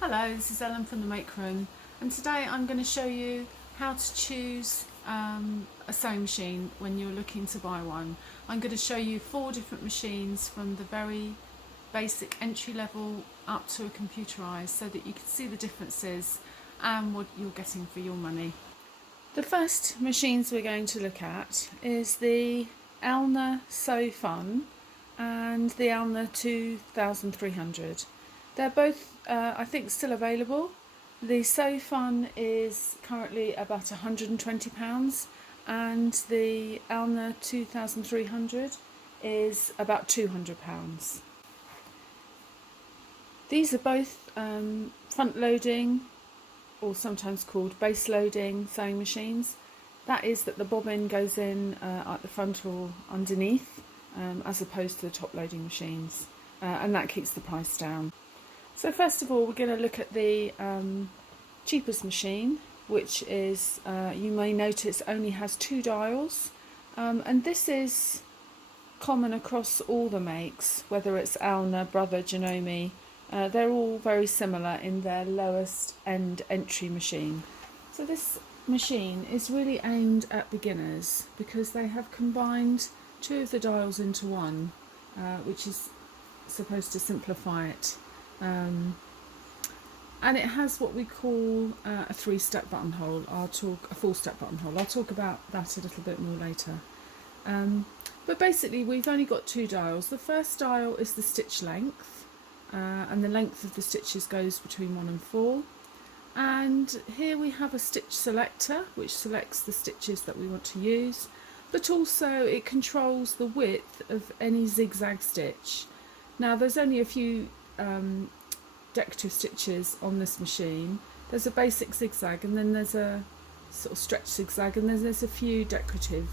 Hello, this is Ellen from the Make Room, and today I'm going to show you how to choose a sewing machine when you're looking to buy one. I'm going to show you 4 different machines from the very basic entry level up to a computerized so that you can see the differences and what you're getting for your money. The first machines we're going to look at is the Elna Sew Fun and the Elna 2300. They're both, I think, still available. The Sew Fun is currently about £120 and the Elna 2300 is about £200. These are both front-loading, or sometimes called base-loading sewing machines. That is that the bobbin goes in at the front or underneath, as opposed to the top-loading machines, and that keeps the price down. So first of all, we're going to look at the cheapest machine, which is, you may notice, only has 2 dials, and this is common across all the makes, whether it's Elna, Brother, Janome. They're all very similar in their lowest end entry machine. So this machine is really aimed at beginners because they have combined 2 of the dials into one, which is supposed to simplify it. And it has what we call a 3-step buttonhole. A 4-step buttonhole. I'll talk about that a little bit more later. But basically we've only got 2 dials. The first dial is the stitch length, and the length of the stitches goes between 1 and 4. And here we have a stitch selector which selects the stitches that we want to use, but also it controls the width of any zigzag stitch. Now there's only a few decorative stitches on this machine. There's a basic zigzag, and then there's a sort of stretch zigzag, and then there's a few decorative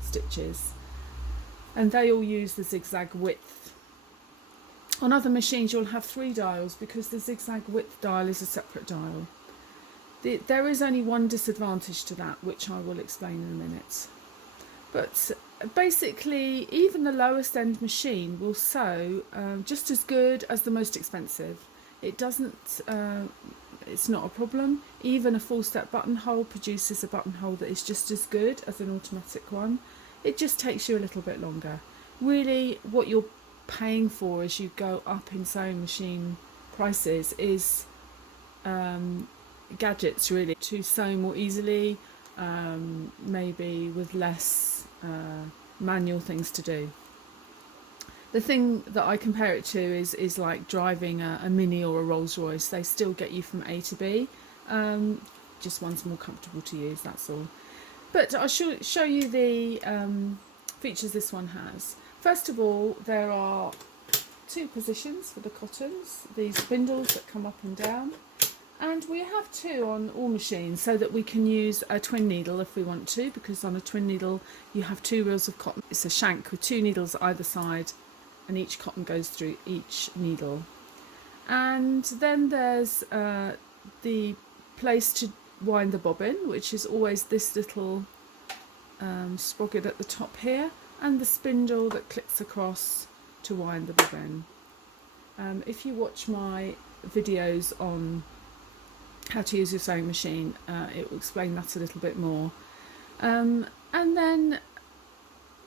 stitches, and they all use the zigzag width. On other machines you'll have 3 dials because the zigzag width dial is a separate dial. There is only one disadvantage to that, which I will explain in a minute. But basically even the lowest end machine will sew just as good as the most expensive. It doesn't, it's not a problem. Even a 4-step buttonhole produces a buttonhole that is just as good as an automatic one. It just takes you a little bit longer. Really what you're paying for as you go up in sewing machine prices is gadgets, really, to sew more easily, maybe with less manual things to do. The thing that I compare it to is like driving a Mini or a Rolls Royce. They still get you from A to B, just one's more comfortable to use, that's all. But I'll show you the features this one has. First of all, there are 2 positions for the cottons, these spindles that come up and down. And we have 2 on all machines so that we can use a twin needle if we want to, because on a twin needle you have 2 reels of cotton. It's a shank with 2 needles either side, and each cotton goes through each needle. And then there's the place to wind the bobbin, which is always this little sprocket at the top here, and the spindle that clicks across to wind the bobbin. If you watch my videos on how to use your sewing machine, it will explain that a little bit more. And then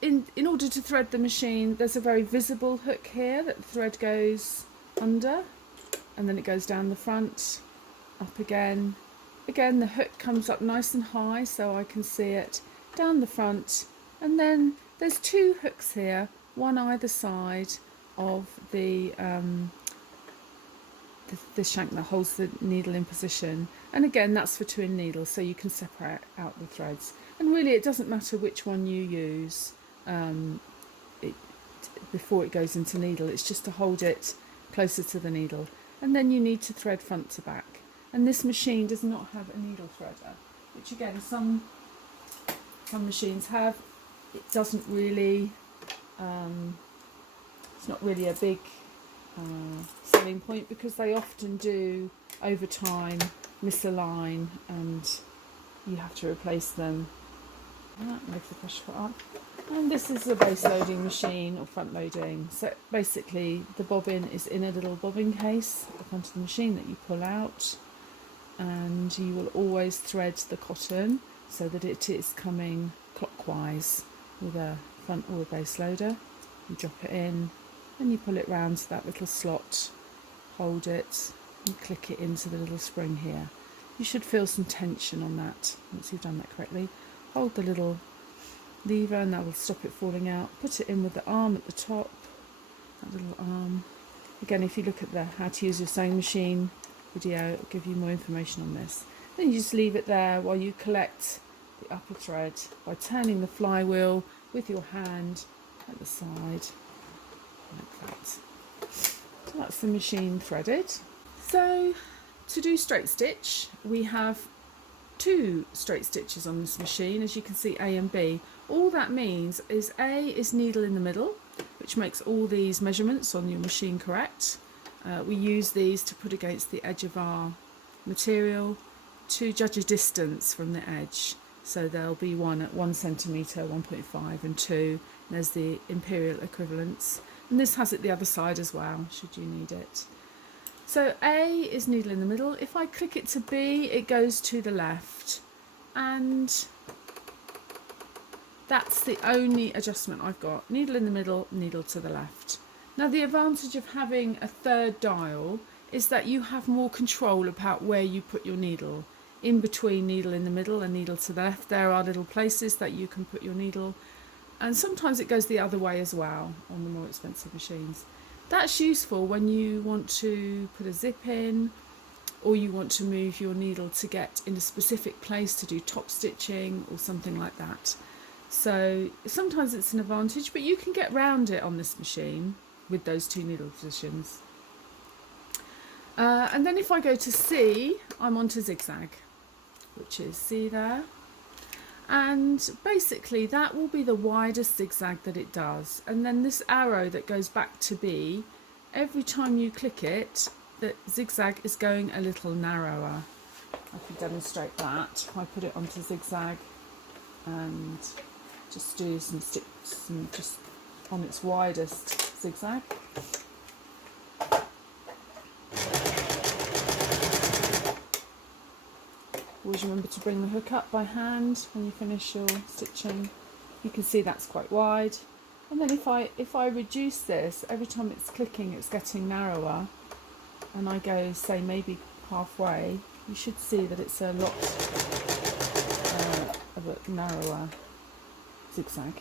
in order to thread the machine, there's a very visible hook here that the thread goes under, and then it goes down the front, up again. Again, the hook comes up nice and high so I can see it, down the front, and then there's 2 hooks here, one either side of the shank that holds the needle in position, and again that's for twin needles, so you can separate out the threads. And really it doesn't matter which one you use before it goes into needle, it's just to hold it closer to the needle. And then you need to thread front to back, and this machine does not have a needle threader, which again some machines have. It doesn't really, it's not really a big selling point, because they often do over time misalign and you have to replace them. Make the pressure foot up. And this is a base loading machine or front loading. So basically the bobbin is in a little bobbin case at the front of the machine that you pull out, and you will always thread the cotton so that it is coming clockwise with a front or a base loader. You drop it in and you pull it round to that little slot, hold it and click it into the little spring here. You should feel some tension on that once you've done that correctly. Hold the little lever and that will stop it falling out. Put it in with the arm at the top, that little arm. Again, if you look at the how to use your sewing machine video, it'll give you more information on this. Then you just leave it there while you collect the upper thread by turning the flywheel with your hand at the side, like that. So that's the machine threaded. So to do straight stitch, we have 2 straight stitches on this machine, as you can see, A and B. All that means is A is needle in the middle, which makes all these measurements on your machine correct. We use these to put against the edge of our material to judge a distance from the edge. So there'll be one at 1 centimetre, 1.5 and 2. There's the imperial equivalents. And this has it the other side as well, should you need it. So A is needle in the middle. If I click it to B, it goes to the left. And that's the only adjustment I've got. Needle in the middle, needle to the left. Now the advantage of having a third dial is that you have more control about where you put your needle. In between needle in the middle and needle to the left, there are little places that you can put your needle. And sometimes it goes the other way as well on the more expensive machines. That's useful when you want to put a zip in, or you want to move your needle to get in a specific place to do top stitching or something like that. So sometimes it's an advantage, but you can get round it on this machine with those 2 needle positions. And then if I go to C, I'm on to zigzag, which is C there. And basically that will be the widest zigzag that it does. And then this arrow that goes back to B, every time you click it, the zigzag is going a little narrower. I can demonstrate that. If I put it onto zigzag and just do some sticks and just on its widest zigzag. Always remember to bring the hook up by hand when you finish your stitching. You can see that's quite wide. And then if I reduce this, every time it's clicking it's getting narrower, and I go, say, maybe halfway, you should see that it's a lot of a narrower zigzag.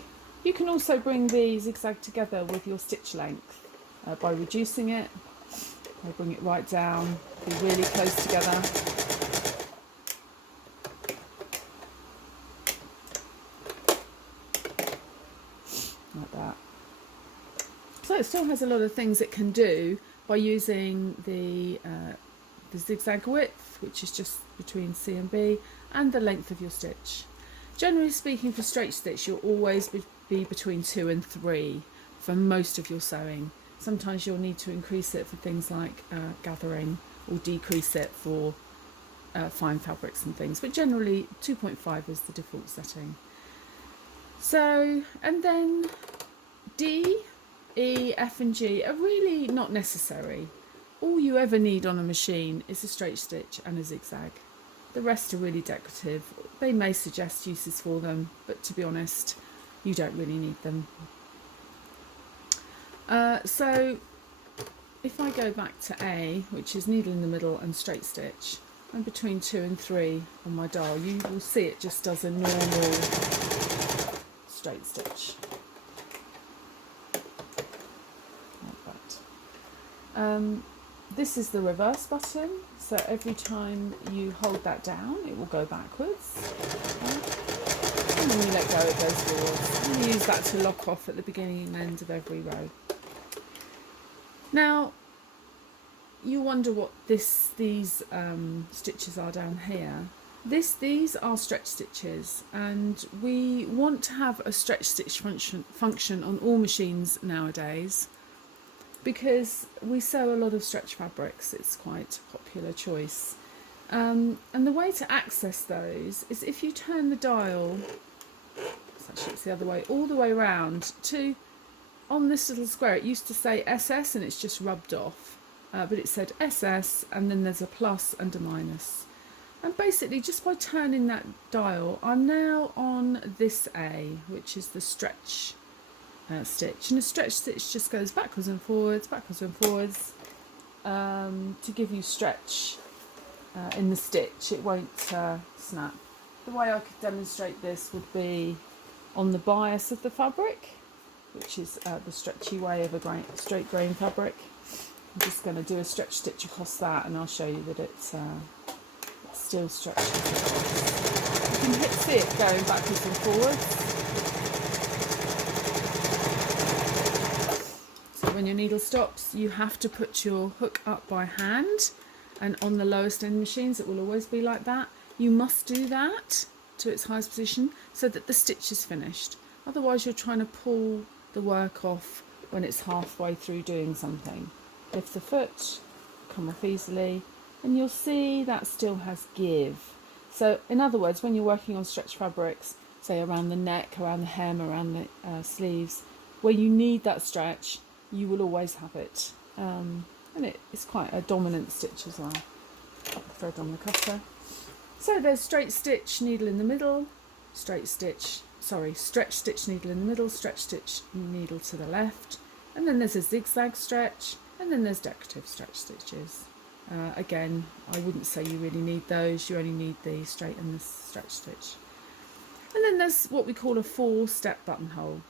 You can also bring the zigzag together with your stitch length by reducing it. I bring it right down, be really close together. Like that. So it still has a lot of things it can do by using the zigzag width, which is just between C and B, and the length of your stitch. Generally speaking, for straight stitch you'll always be between 2 and 3 for most of your sewing. Sometimes you'll need to increase it for things like gathering, or decrease it for fine fabrics and things, but generally 2.5 is the default setting. So, and then D, E, F and G are really not necessary. All you ever need on a machine is a straight stitch and a zigzag. The rest are really decorative. They may suggest uses for them, but to be honest, you don't really need them. So if I go back to A, which is needle in the middle and straight stitch, and between 2 and 3 on my dial, you will see it just does a normal straight stitch. Like that. This is the reverse button, so every time you hold that down it will go backwards, and when you let go it goes forwards. And you use that to lock off at the beginning and end of every row. Now you wonder what these stitches are down here. These are stretch stitches, and we want to have a stretch stitch function on all machines nowadays, because we sew a lot of stretch fabrics. It's quite a popular choice, and the way to access those is if you turn the dial, so actually it's the other way, all the way around to, on this little square it used to say SS and it's just rubbed off, but it said SS and then there's a plus and a minus. And basically just by turning that dial, I'm now on this A, which is the stretch stitch. And a stretch stitch just goes backwards and forwards to give you stretch in the stitch. It won't snap. The way I could demonstrate this would be on the bias of the fabric, which is the stretchy way of a straight grain fabric. I'm just going to do a stretch stitch across that and I'll show you that it's still stretches. You can see it going backwards and forwards. So when your needle stops, you have to put your hook up by hand, and on the lowest end machines it will always be like that. You must do that to its highest position so that the stitch is finished. Otherwise you're trying to pull the work off when it's halfway through doing something. Lift the foot, come off easily, and you'll see that still has give. So in other words, when you're working on stretch fabrics, say around the neck, around the hem, around the sleeves, where you need that stretch, you will always have it. And it's quite a dominant stitch as well. Put the thread on the cutter. So there's straight stitch, needle in the middle, stretch stitch needle in the middle, stretch stitch needle to the left, and then there's a zigzag stretch, and then there's decorative stretch stitches. Again, I wouldn't say you really need those, you only need the straight and the stretch stitch. And then there's what we call a 4-step buttonhole.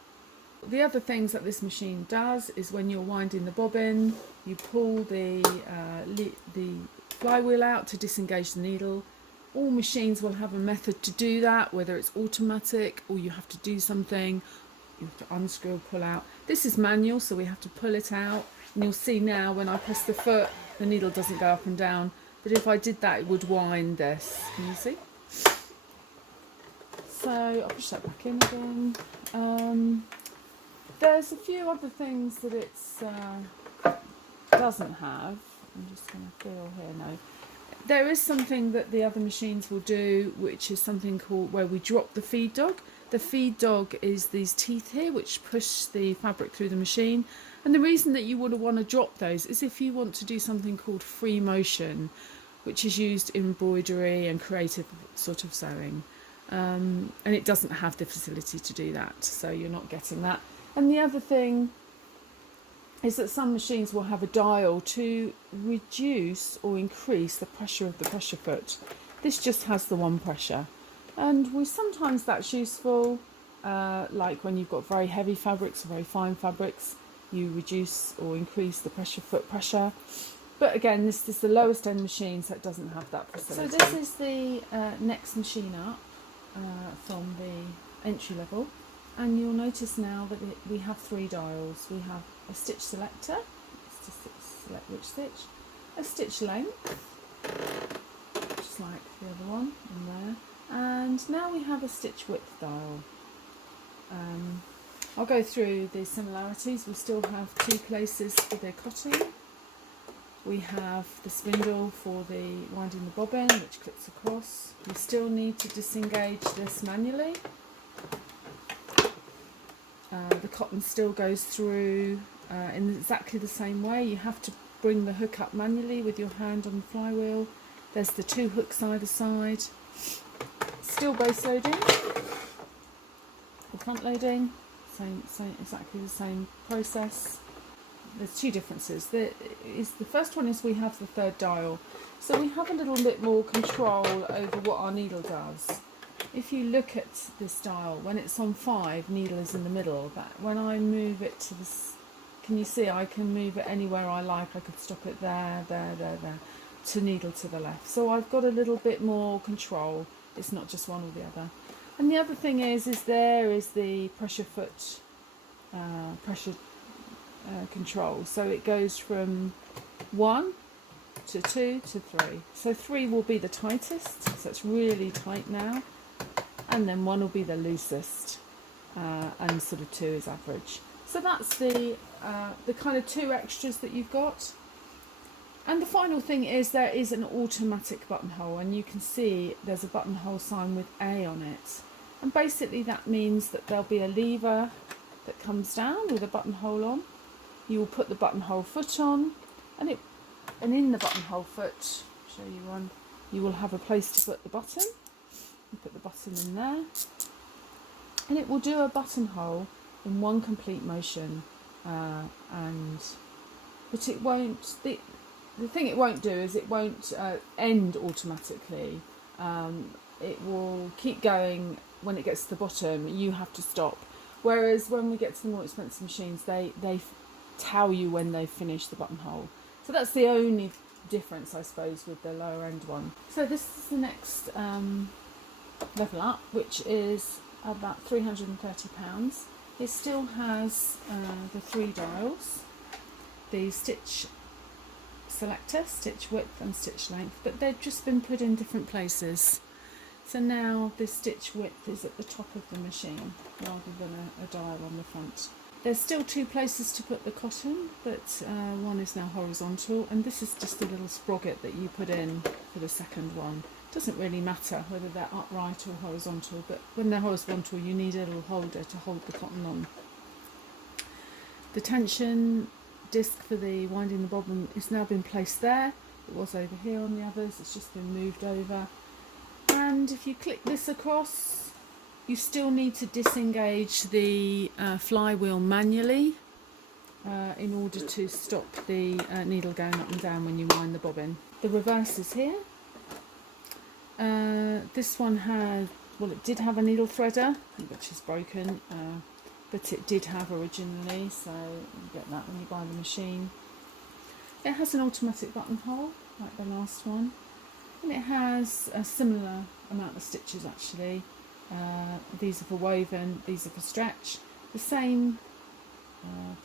The other things that this machine does is when you're winding the bobbin, you pull the flywheel out to disengage the needle. All machines will have a method to do that, whether it's automatic or you have to do something, you have to unscrew or pull out. This is manual, so we have to pull it out. And you'll see now when I press the foot, the needle doesn't go up and down. But if I did that, it would wind this. Can you see? So I'll push that back in again. There's a few other things that it doesn't have. I'm just going to feel here now. There is something that the other machines will do, which is something called where we drop the feed dog. The feed dog is these teeth here which push the fabric through the machine, and the reason that you would want to drop those is if you want to do something called free motion, which is used in embroidery and creative sort of sewing, and it doesn't have the facility to do that, so you're not getting that. And the other thing is that some machines will have a dial to reduce or increase the pressure of the pressure foot. This just has the one pressure, and sometimes that's useful, like when you've got very heavy fabrics or very fine fabrics, you reduce or increase the foot pressure. But again, this is the lowest end machine, so it doesn't have that facility. So this is the next machine up from the entry level, and you'll notice now that we have 3 dials. We have a stitch selector, it's to select which stitch, a stitch length, just like the other one in there, and now we have a stitch width dial. I'll go through the similarities. We still have 2 places for the cotton. We have the spindle for the winding the bobbin, which clips across. We still need to disengage this manually. The cotton still goes through in exactly the same way. You have to bring the hook up manually with your hand on the flywheel. There's the 2 hooks either side. Still base loading, or front loading, same exactly the same process. There's 2 differences. The first one is we have the 3rd dial, so we have a little bit more control over what our needle does. If you look at this dial, when it's on 5, needle is in the middle. But when I move it to this, can you see I can move it anywhere I like? I could stop it there, to needle to the left. So I've got a little bit more control. It's not just one or the other. And the other thing is there is the pressure foot control. So it goes from 1 to 2 to 3. So 3 will be the tightest, so it's really tight now. And then 1 will be the loosest, and sort of 2 is average. So that's the kind of 2 extras that you've got. And the final thing is there is an automatic buttonhole, and you can see there's a buttonhole sign with A on it. And basically that means that there'll be a lever that comes down with a buttonhole on. You will put the buttonhole foot on, and in the buttonhole foot, show you one, you will have a place to put the button. You put the button in there, and it will do a buttonhole in one complete motion. But it won't. The thing it won't do is it won't end automatically. It will keep going. When it gets to the bottom, you have to stop. Whereas when we get to the more expensive machines, they tell you when they've finished the buttonhole. So that's the only difference, I suppose, with the lower end one. So this is the next level up, which is about £330. It still has the 3 dials, the stitch selector, stitch width and stitch length, but they've just been put in different places. So now the stitch width is at the top of the machine rather than a dial on the front. There's still 2 places to put the cotton, but one is now horizontal, and this is just a little sprocket that you put in for the second one. It doesn't really matter whether they're upright or horizontal, but when they're horizontal you need a little holder to hold the cotton on. The tension disc for the winding the bobbin has now been placed there. It was over here on the others, it's just been moved over. And if you click this across, you still need to disengage the flywheel manually in order to stop the needle going up and down when you wind the bobbin. The reverse is here. This one had, well, it did have a needle threader, which is broken, but it did have originally, so you get that when you buy the machine. It has an automatic buttonhole, like the last one. And it has a similar amount of stitches actually. These are for woven, these are for stretch. The same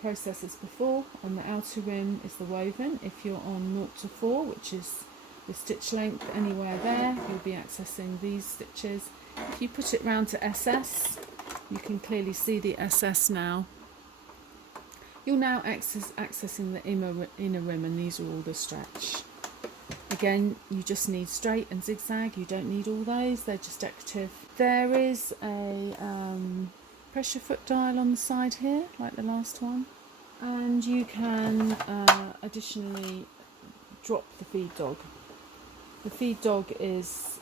process as before. On the outer rim is the woven. If you're on 0 to 4, which is the stitch length, anywhere there, you'll be accessing these stitches. If you put it round to SS, you can clearly see the SS now. You're now accessing the inner rim, and these are all the stretch. Again, you just need straight and zigzag, you don't need all those, they're just decorative. There is a pressure foot dial on the side here, like the last one, and you can additionally drop the feed dog. The feed dog is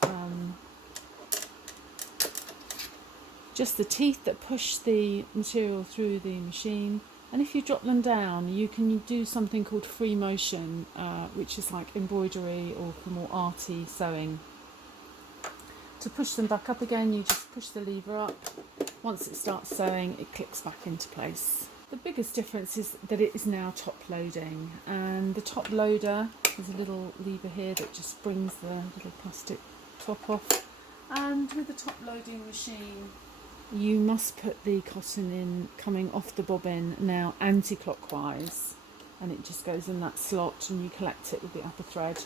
just the teeth that push the material through the machine. And if you drop them down, you can do something called free motion, which is like embroidery or for more arty sewing. To push them back up again, you just push the lever up. Once it starts sewing, it clicks back into place. The biggest difference is that it is now top loading, and the top loader, there's a little lever here that just brings the little plastic top off. And with the top loading machine, you must put the cotton in coming off the bobbin now anti-clockwise, and it just goes in that slot and you collect it with the upper thread.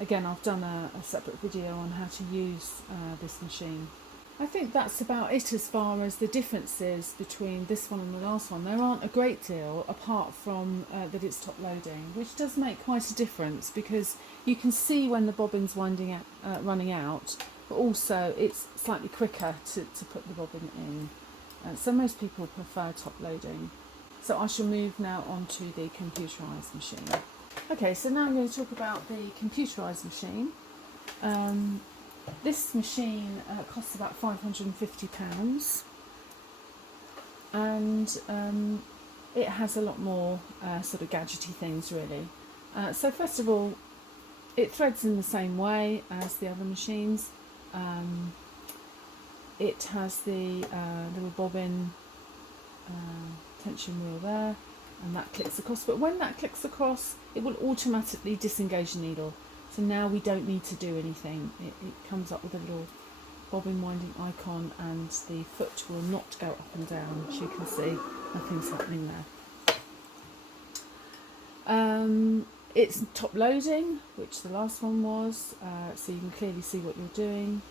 Again, I've done a separate video on how to use this machine. I think that's about it as far as the differences between this one and the last one. There aren't a great deal apart from that it's top loading, which does make quite a difference because you can see when the bobbin's running out, but also it's slightly quicker to put the bobbin in. So most people prefer top loading. So I shall move now on to the computerized machine. Okay, so now I'm going to talk about the computerized machine. This machine costs about £550, and it has a lot more sort of gadgety things really. So first of all, it threads in the same way as the other machines. It has the little bobbin tension wheel there, and that clicks across, but when that clicks across it will automatically disengage the needle, so now we don't need to do anything. It comes up with a little bobbin winding icon, and the foot will not go up and down. As you can see, nothing's happening there. It's top loading, which the last one was, so you can clearly see what you're doing,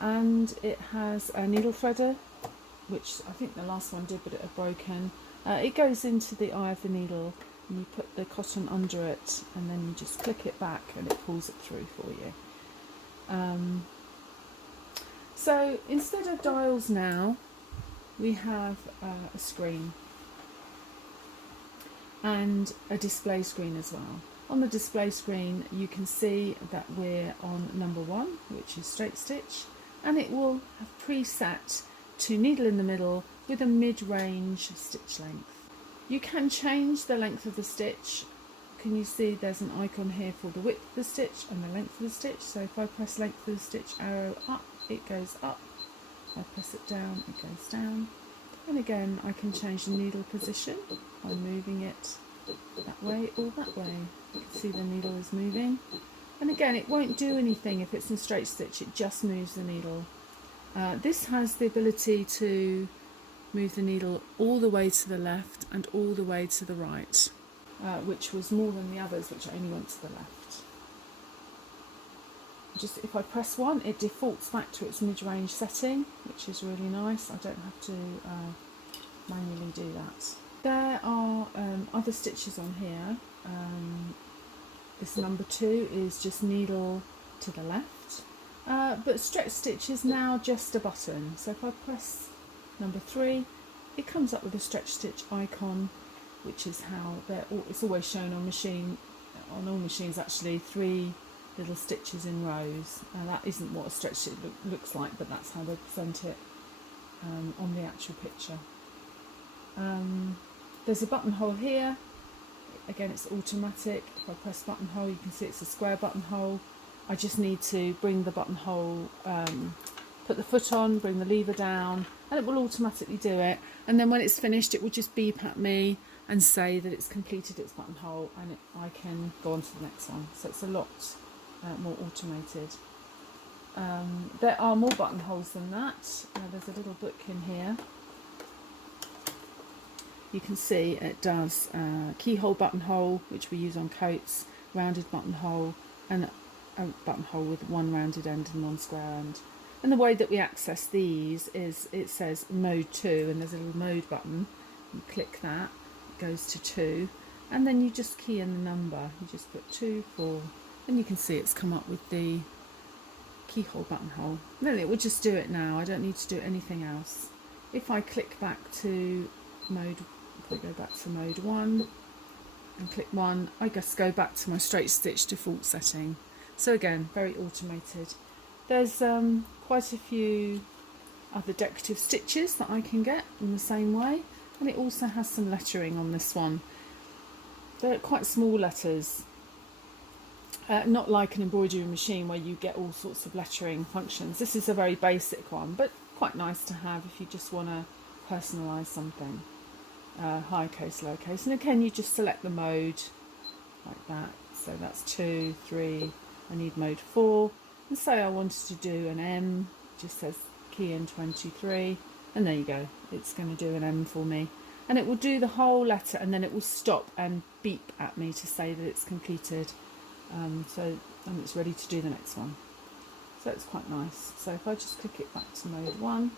and it has a needle threader, which I think the last one did, but it had broken. It goes into the eye of the needle, and you put the cotton under it, and then you just click it back and it pulls it through for you. So instead of dials now, we have a screen and a display screen as well. On the display screen you can see that we're on number 1, which is straight stitch, and it will have preset to needle in the middle with a mid-range stitch length. You can change the length of the stitch. Can you see there's an icon here for the width of the stitch and the length of the stitch? So if I press length of the stitch arrow up, it goes up. If I press it down, it goes down. And again, I can change the needle position by moving it that way or that way. You can see the needle is moving. And again, it won't do anything if it's in straight stitch, it just moves the needle. This has the ability to move the needle all the way to the left and all the way to the right, which was more than the others, which only went to the left. Just if I press 1, it defaults back to its mid-range setting, which is really nice. I don't have to manually do that. There are other stitches on here. This number 2 is just needle to the left, but stretch stitch is now just a button. So if I press number 3, it comes up with a stretch stitch icon, which is how it's always shown on all machines actually, 3 little stitches in rows. That isn't what a stretch stitch looks like, but that's how they present it on the actual picture. There's a buttonhole here. Again, it's automatic. If I press buttonhole, you can see it's a square buttonhole. I just need to bring the buttonhole, put the foot on, bring the lever down, and it will automatically do it. And then when it's finished, it will just beep at me and say that it's completed its buttonhole, and I can go on to the next one. So it's a lot more automated. There are more buttonholes than that. There's a little book in here. You can see it does keyhole buttonhole, which we use on coats, rounded buttonhole, and a buttonhole with one rounded end and one square end. And the way that we access these is it says mode 2, and there's a little mode button. You click that, it goes to 2, and then you just key in the number. You just put 2, 4, and you can see it's come up with the keyhole buttonhole. Then it will just do it now. I don't need to do anything else. If I click back to mode, if I go back to mode 1 and click 1, I just go back to my straight stitch default setting. So again, very automated. There's quite a few other decorative stitches that I can get in the same way, and it also has some lettering on this one. They're quite small letters, not like an embroidery machine where you get all sorts of lettering functions. This is a very basic one, but quite nice to have if you just want to personalise something. High case, low case, and again you just select the mode like that. So that's 2, 3, I need mode 4, and say I wanted to do an M, it just says key in 23, and there you go, it's going to do an M for me, and it will do the whole letter, and then it will stop and beep at me to say that it's completed, and it's ready to do the next one. So it's quite nice. So if I just click it back to mode 1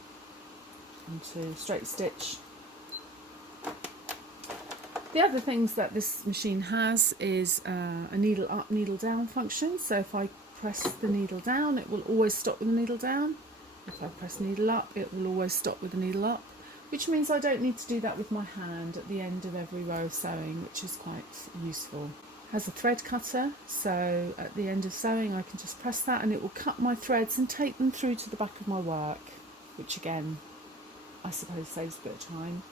and to straight stitch. The other things that this machine has is a needle up, needle down function. So if I press the needle down, it will always stop with the needle down. If I press needle up, it will always stop with the needle up, which means I don't need to do that with my hand at the end of every row of sewing, which is quite useful. It has a thread cutter, so at the end of sewing I can just press that and it will cut my threads and take them through to the back of my work, which again, I suppose saves a bit of time.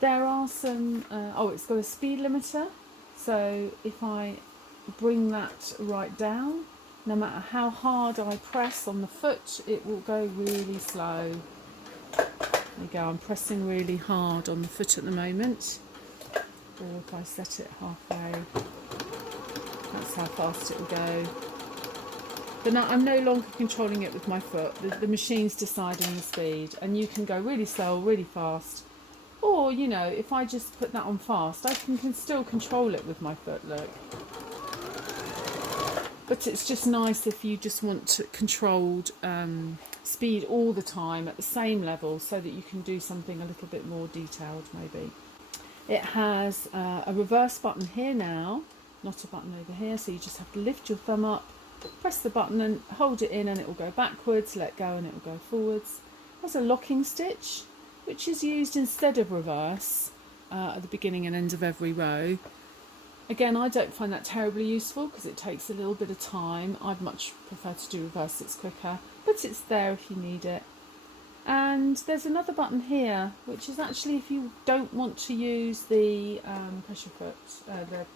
There are some, it's got a speed limiter, so if I bring that right down, no matter how hard I press on the foot, it will go really slow. There you go, I'm pressing really hard on the foot at the moment, or if I set it halfway, that's how fast it will go. But now I'm no longer controlling it with my foot, the machine's deciding the speed, and you can go really slow or really fast. Or, you know, if I just put that on fast, I can still control it with my foot, look. But it's just nice if you just want controlled speed all the time at the same level so that you can do something a little bit more detailed, maybe. It has a reverse button here now, not a button over here, so you just have to lift your thumb up press the button and hold it in and it will go backwards, let go and it will go forwards. There's a locking stitch, which is used instead of reverse at the beginning and end of every row. Again, I don't find that terribly useful because it takes a little bit of time. I'd much prefer to do reverse, it's quicker, but it's there if you need it. And there's another button here, which is actually if you don't want to use the pressure foot, the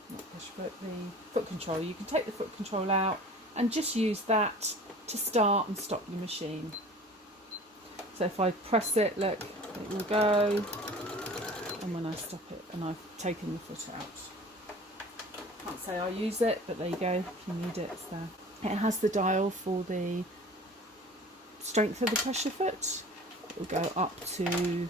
foot control, you can take the foot control out and just use that to start and stop your machine. So if I press it, look, it will go, and when I stop it, and I've taken the foot out. Can't say I use it, but there you go, if you need it, it's there. It has the dial for the strength of the pressure foot. It will go up to,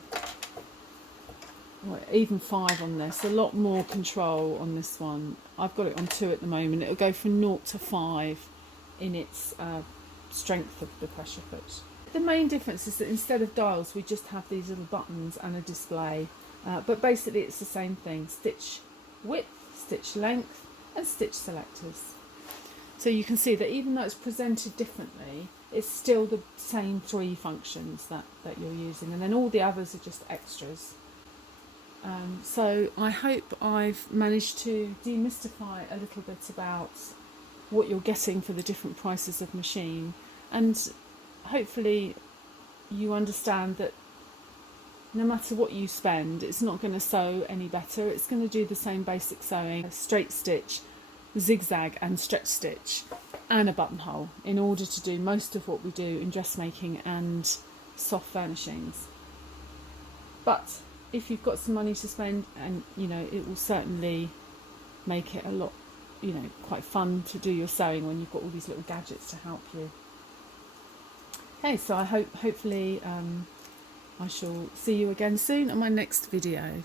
well, even 5 on this, a lot more control on this one. I've got it on 2 at the moment. It will go from 0 to 5 in its strength of the pressure foot. The main difference is that instead of dials we just have these little buttons and a display, but basically it's the same thing: stitch width, stitch length and stitch selectors. So you can see that even though it's presented differently, it's still the same 3 functions that you're using, and then all the others are just extras. So I hope I've managed to demystify a little bit about what you're getting for the different prices of machine, and hopefully you understand that no matter what you spend, it's not going to sew any better. It's going to do the same basic sewing: straight stitch, zigzag and stretch stitch, and a buttonhole, in order to do most of what we do in dressmaking and soft furnishings. But if you've got some money to spend, and it will certainly make it a lot, quite fun to do your sewing when you've got all these little gadgets to help you. Okay, so I hopefully I shall see you again soon on my next video.